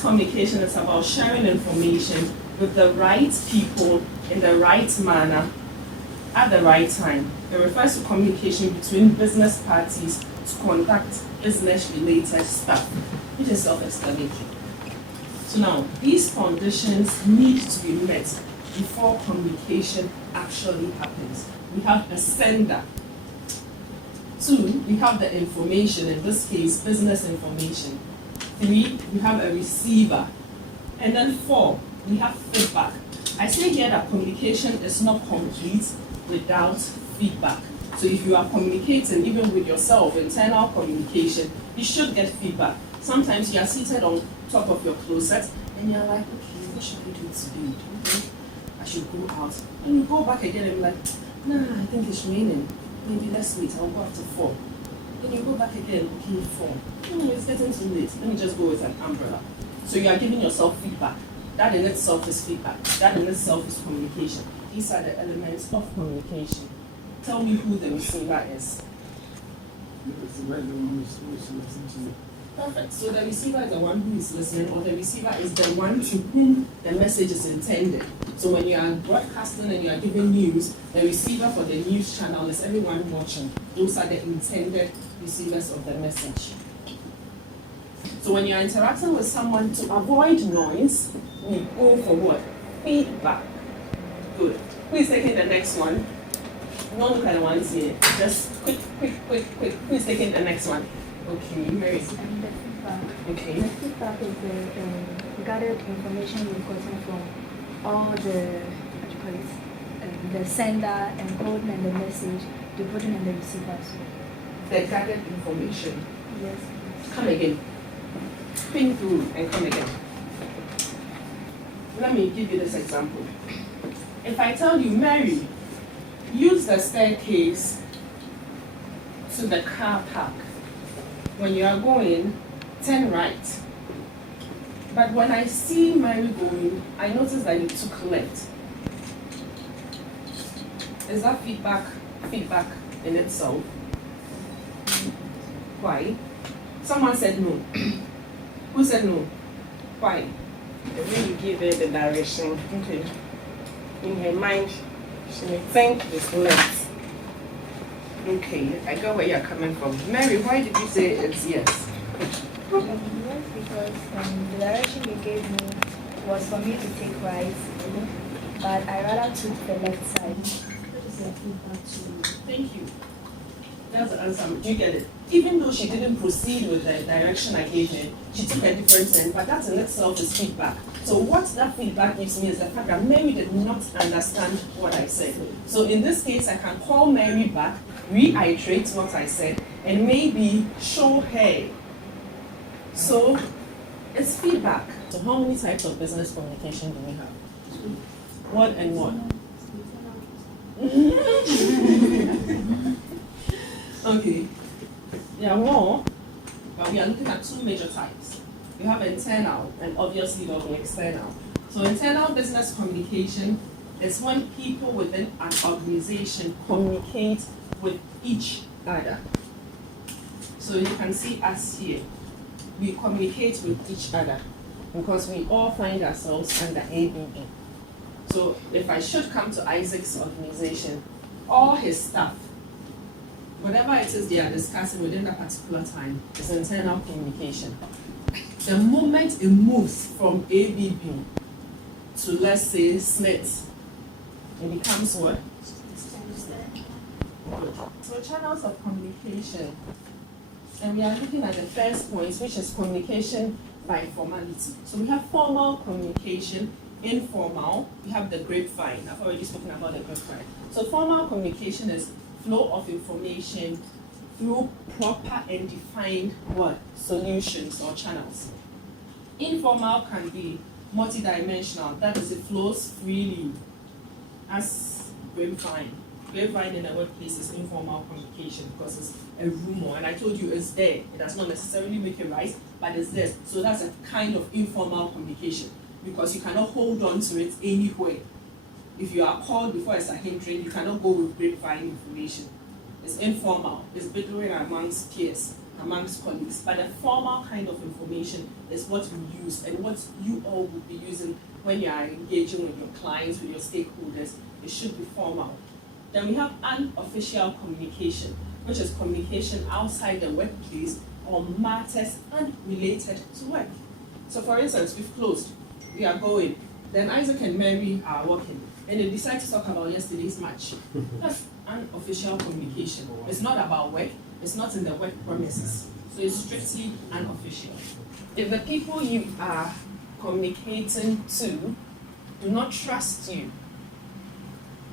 Business communication is about sharing information with the right people in the right manner at the right time. It refers to communication between business parties to conduct business-related stuff, which is self-explanatory. So now, these conditions need to be met before communication actually happens. We have a sender. 2, we have the information, in this case, business information. 3, we have a receiver. And then 4, we have feedback. I say here that communication is not complete without feedback. So if you are communicating, even with yourself, internal communication, you should get feedback. Sometimes you are seated on top of your closet and you're like, okay, what should I do today? Do you think I should go out? And you go back again and be like, nah, I think it's raining. Maybe let's wait, I'll go after 4. Then you go back again, okay, 4. It's getting too late. Let me just go with an umbrella. So you are giving yourself feedback. That in itself is feedback. That in itself is communication. These are the elements of communication. Tell me who the receiver is. The receiver is the one who is listening to you. Perfect. So the receiver is the one who is listening, or the receiver is the one to whom the message is intended. So when you are broadcasting and you are giving news, the receiver for the news channel is everyone watching. Those are the intended receivers of the message. So when you are interacting with someone, to avoid noise, we go for what? Feedback. Good. Who is taking the next one? Don't look at the ones here. Just quick. Who is taking the next one? Okay, Mary. The feedback. Okay. The feedback is the gathered information we've gotten from all the, the sender, encoding the message, the button and the receiver. The gathered information. Yes. Come again. Spin through and come again. Let me give you this example. If I tell you, Mary, use the staircase to the car park. When you are going, turn right. But when I see Mary going, I notice that you took left. Is that feedback in itself? Why? Someone said no. Who said no? Why? When you give her the direction, Okay. in her mind, she may think it's left. Okay, I get where you're coming from. Mary, why did you say it's yes? Yes, because the direction you gave me was for me to take right, but I rather took the left side. That is a feedback to you. Thank you. That's the answer. Do you get it? Even though she didn't proceed with the direction I gave her, she took a different turn, but that in itself is feedback. So what that feedback gives me is the fact that Mary did not understand what I said. So in this case, I can call Mary back, reiterate what I said, and maybe show her. So it's feedback. So how many types of business communication do we have? What and what? Okay. There are more, but we are looking at 2 major types. You have internal and obviously there'll be external. So internal business communication is when people within an organization communicate with each other. So you can see us here. We communicate with each other because we all find ourselves under ABB. So if I should come to Isaac's organization, all his staff, whatever it is they are discussing within that particular time, is internal communication. The moment it moves from ABB to, let's say, Smith, it becomes what? Good. So channels of communication. And we are looking at the first point, which is communication by formality. So we have formal communication, informal, we have the grapevine. I've already spoken about the grapevine. So formal communication is flow of information through proper and defined what? Solutions or channels. Informal can be multidimensional, that is, it flows freely as grapevine. Grapevine in the workplace is informal communication because it's a rumor, and I told you it's there. It does not necessarily make it right, but it's there. So that's a kind of informal communication because you cannot hold on to it anywhere. If you are called before it's a hindrance, you cannot go with grapevine information. It's informal. It's between amongst peers. amongst colleagues, but the formal kind of information is what we use and what you all will be using when you are engaging with your clients, with your stakeholders. It should be formal. Then we have unofficial communication, which is communication outside the workplace on matters unrelated to work. So for instance, we've closed, we are going, then Isaac and Mary are working, and they decide to talk about yesterday's match. That's unofficial communication. It's not about work, it's not in the work premises. So it's strictly unofficial. If the people you are communicating to do not trust you,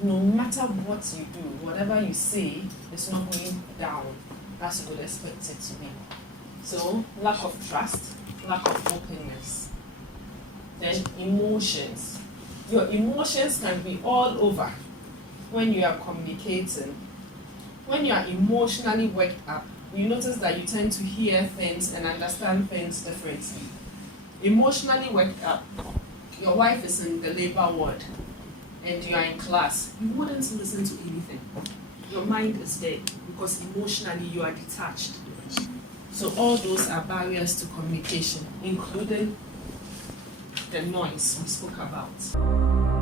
no matter what you do, whatever you say is not going down as you would expect it to be. So lack of trust, lack of openness. Then emotions. Your emotions can be all over when you are communicating. When you are emotionally worked up, you notice that you tend to hear things and understand things differently. Emotionally worked up, your wife is in the labor ward and you are in class, you wouldn't listen to anything. Your mind is there because emotionally you are detached. So all those are barriers to communication, including the noise we spoke about.